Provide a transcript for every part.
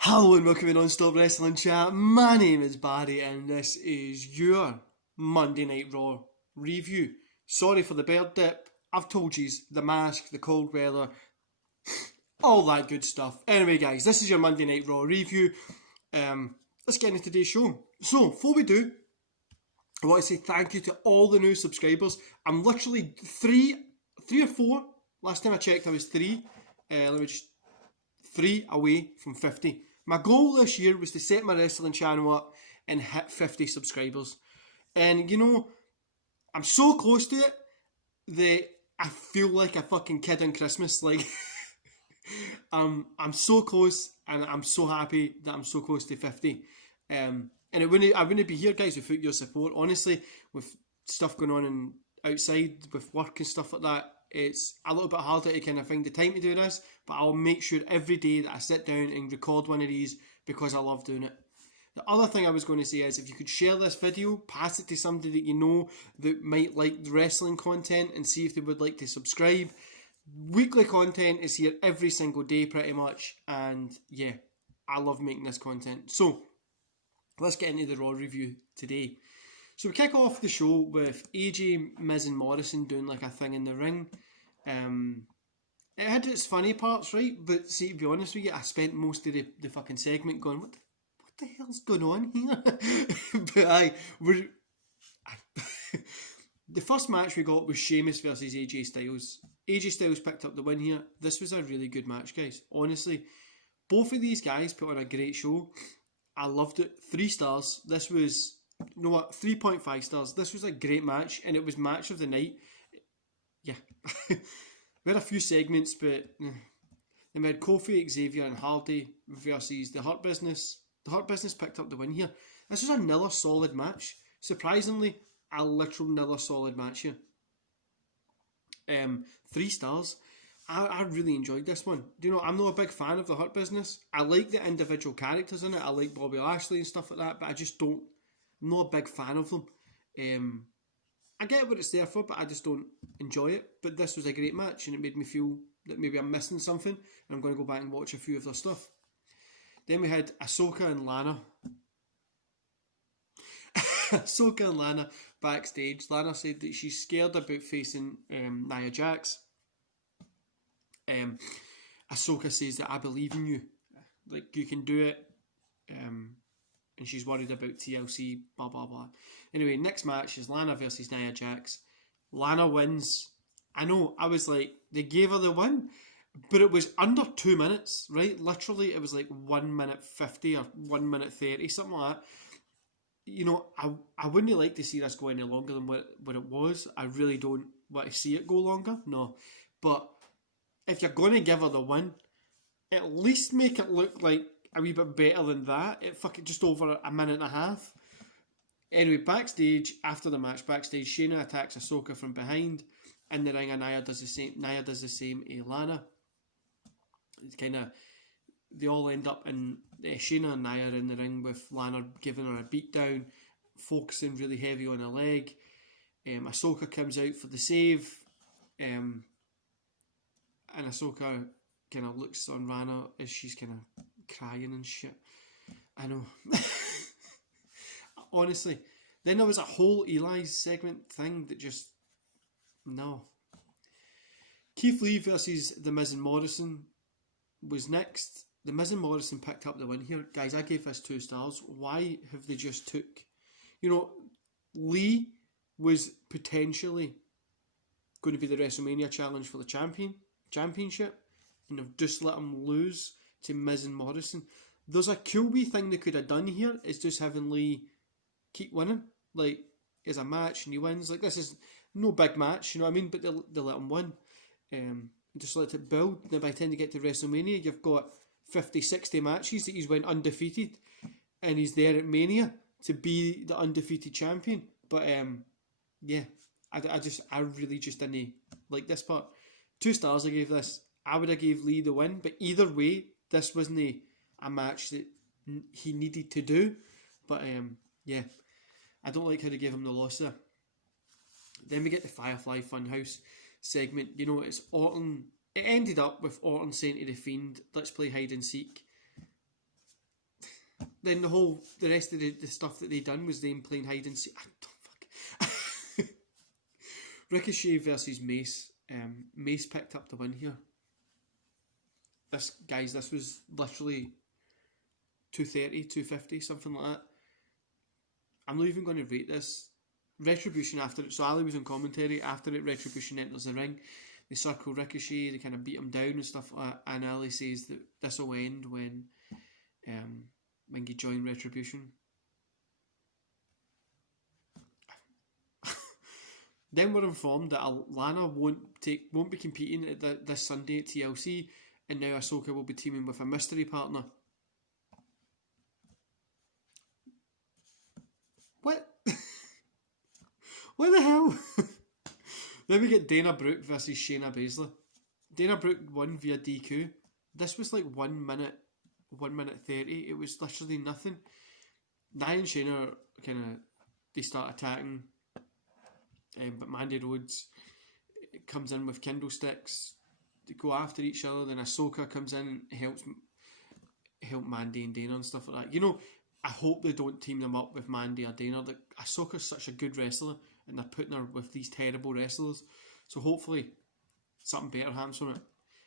Hello and welcome to Non-Stop Wrestling Chat. My name is Barry and this is your Monday Night Raw review. Sorry for the bird dip. I've told you the mask, the cold weather, all that good stuff. Anyway guys, this is your Monday Night Raw review. Let's get into today's show. So, before we do, I want to say thank you to all the new subscribers. I'm literally three or four. Last time I checked I was three. Three away from 50. My goal this year was to set my wrestling channel up and hit 50 subscribers. And you know, I'm so close to it that I feel like a fucking kid on Christmas. Like, I'm so close and I'm so happy that I'm so close to 50. And I wouldn't be here, guys, without your support. Honestly, with stuff going on and outside with work and stuff like that, it's a little bit harder to kind of find the time to do this, but I'll make sure every day that I sit down and record one of these because I love doing it. The other thing I was going to say is if you could share this video, pass it to somebody that you know that might like the wrestling content and see if they would like to subscribe. Weekly content is here every single day pretty much, and yeah, I love making this content. So, let's get into the Raw review today. So we kick off the show with AJ, Miz and Morrison doing like a thing in the ring. It had its funny parts, right? But see, to be honest with you, I spent most of the fucking segment going, what the hell's going on here? But the first match we got was Sheamus versus AJ Styles. AJ Styles picked up the win here. This was a really good match, guys. Honestly, both of these guys put on a great show. I loved it. 3 stars. This was... You know what? 3.5 stars. This was a great match, and it was match of the night. Yeah. We had a few segments, but then we had Kofi, Xavier, and Hardy versus the Hurt Business. The Hurt Business picked up the win here. This was another solid match. Surprisingly, a literal another solid match here. 3 stars. I really enjoyed this one. Do you know, I'm not a big fan of the Hurt Business. I like the individual characters in it. I like Bobby Lashley and stuff like that, but I just don't. I'm not a big fan of them. I get what it's there for, but I just don't enjoy it. But this was a great match, and it made me feel that maybe I'm missing something, and I'm going to go back and watch a few of their stuff. Then we had Ahsoka and Lana. Ahsoka and Lana backstage. Lana said that she's scared about facing Nia Jax. Ahsoka says that I believe in you. Like, you can do it. And she's worried about TLC, blah, blah, blah. Anyway, next match is Lana versus Nia Jax. Lana wins. I know, I was like, they gave her the win, but it was under 2 minutes, right? Literally, it was like 1 minute 50 or 1 minute 30, something like that. You know, I wouldn't like to see this go any longer than what it was. I really don't want to see it go longer, no. But if you're going to give her the win, at least make it look like a wee bit better than that. It fucking just over a minute and a half. Anyway, backstage, after the match, Shayna attacks Ahsoka from behind. In the ring, and Nia does the same. Nia does the same to Lana. It's kind of, they all end up in, Shayna and Nia are in the ring with Lana giving her a beatdown, focusing really heavy on her leg. Ahsoka comes out for the save. And Ahsoka kind of looks on Lana as she's kind of crying and shit. I know. Honestly. Then there was a whole Eli's segment thing that just... No. Keith Lee versus The Miz and Morrison was next. The Miz and Morrison picked up the win here. Guys, I gave this 2 stars. Why have they just took... You know, Lee was potentially going to be the WrestleMania challenge for the championship, and they've just let him lose to Miz and Morrison. There's a cool wee thing they could have done here, is just having Lee keep winning. Like, as a match and he wins. Like, this is no big match, you know what I mean? But they let him win. Just let it build. Now by the time they get to WrestleMania, you've got 50, 60 matches that he's went undefeated. And he's there at Mania to be the undefeated champion. But, yeah. I really just didn't like this part. 2 stars I gave this. I would have gave Lee the win. But either way, this wasn't a match that he needed to do. But, yeah. I don't like how they gave him the loss there. Then we get the Firefly Funhouse segment. You know, it's Orton. It ended up with Orton saying to The Fiend, let's play hide and seek. then the rest of the stuff that they done was them playing hide and seek. I don't fuck. Ricochet versus Mace. Mace picked up the win here. This was literally 230, 250, something like that. I'm not even going to rate this. Retribution after it. So Ali was on commentary after it. Retribution enters the ring. They circle Ricochet. They kind of beat him down and stuff like that. And Ali says that this will end when you join Retribution. Then we're informed that Lana won't be competing at this Sunday at TLC, and now Ahsoka will be teaming with a mystery partner. What? What the hell? Then we get Dana Brooke versus Shayna Baszler. Dana Brooke won via DQ. This was like 1 minute 30. It was literally nothing. Nia and Shayna they start attacking, but Mandy Rhodes comes in with Kindle sticks to go after each other. Then Ahsoka comes in and help Mandy and Dana and stuff like that. You know, I hope they don't team them up with Mandy or Dana. Ahsoka's such a good wrestler, and they're putting her with these terrible wrestlers. So hopefully something better happens from it.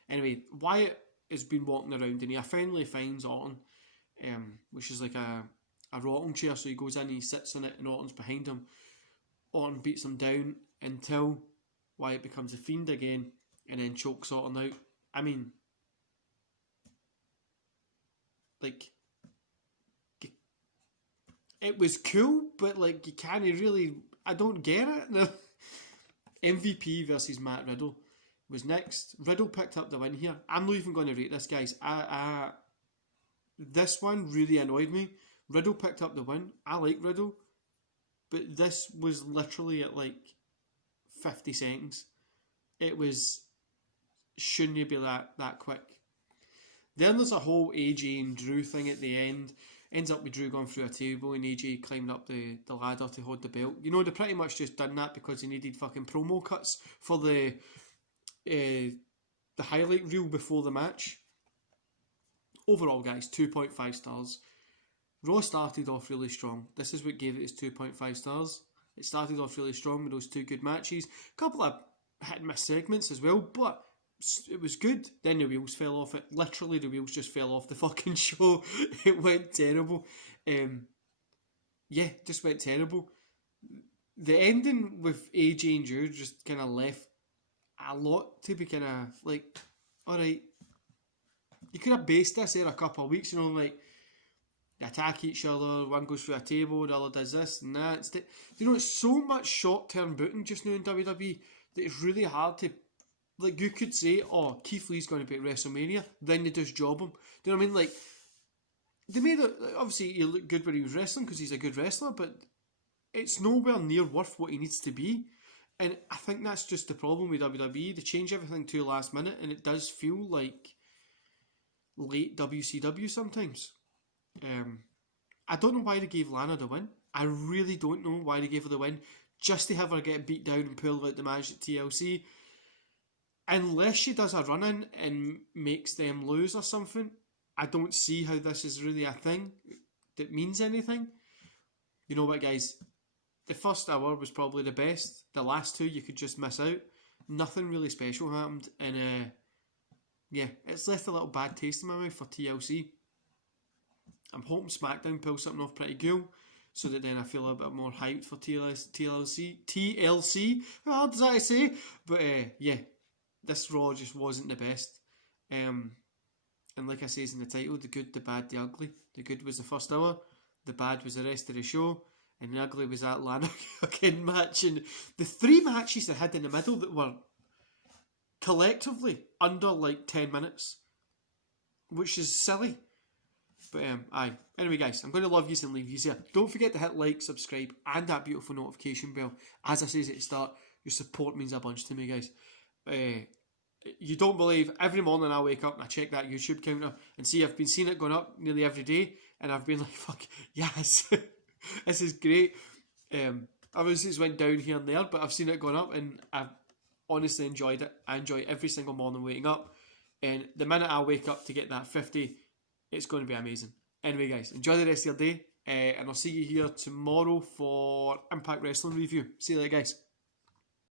Anyway, Wyatt has been walking around and he finally finds Orton, which is like a rocking chair. So he goes in, he sits on it, and Orton's behind him. Orton beats him down until Wyatt becomes a Fiend again and then chokes Orton out. I mean, like, it was cool, but like, you can't really, I don't get it. No. MVP versus Matt Riddle was next. Riddle picked up the win here. I'm not even going to rate this, guys. This one really annoyed me. Riddle picked up the win. I like Riddle, but this was literally at like 50 seconds. It shouldn't be that quick. Then there's a whole AJ and Drew thing at the end. Ends up with Drew going through a table and AJ climbing up the ladder to hold the belt. You know, they pretty much just done that because they needed fucking promo cuts for the highlight reel before the match. Overall, guys, 2.5 stars. Raw started off really strong. This is what gave it its 2.5 stars. It started off really strong with those two good matches. A couple of hit and miss segments as well, but it was good. Then the wheels fell off it. Literally, the wheels just fell off the fucking show. It went terrible. Just went terrible. The ending with AJ and Drew just kind of left a lot to be kind of like, alright, you could have based this there a couple of weeks, you know, like, they attack each other, one goes through a table, the other does this and that. It's so much short-term booking just now in WWE that it's really hard to, like, you could say, oh, Keith Lee's going to be at WrestleMania, then they just job him. Do you know what I mean? Like, they made it, obviously he looked good when he was wrestling because he's a good wrestler, but it's nowhere near worth what he needs to be. And I think that's just the problem with WWE. They change everything too last minute, and it does feel like late WCW sometimes. I don't know why they gave Lana the win. I really don't know why they gave her the win. Just to have her get beat down and pull out the match at TLC. Unless she does a run-in and makes them lose or something, I don't see how this is really a thing that means anything. You know what, guys? The first hour was probably the best. The last two you could just miss out. Nothing really special happened. And it's left a little bad taste in my mouth for TLC. I'm hoping SmackDown pulls something off pretty cool, so that then I feel a bit more hyped for TLC. How hard is that to say? But this Raw just wasn't the best. And like I says in the title, the good, the bad, the ugly. The good was the first hour, the bad was the rest of the show, and the ugly was that Lana again match. And the three matches they had in the middle that were collectively under like 10 minutes, which is silly. But aye. Anyway, guys, I'm going to love yous and leave yous here. Don't forget to hit like, subscribe, and that beautiful notification bell. As I says at the start, your support means a bunch to me, guys. You don't believe, every morning I wake up and I check that YouTube counter and see I've been seeing it going up nearly every day, and I've been like, fuck, yes, this is great. Obviously it's went down here and there, but I've seen it going up and I've honestly enjoyed it. I enjoy every single morning waking up, and the minute I wake up to get that 50, it's going to be amazing. Anyway, guys, enjoy the rest of your day, and I'll see you here tomorrow for Impact Wrestling review. See you later, guys.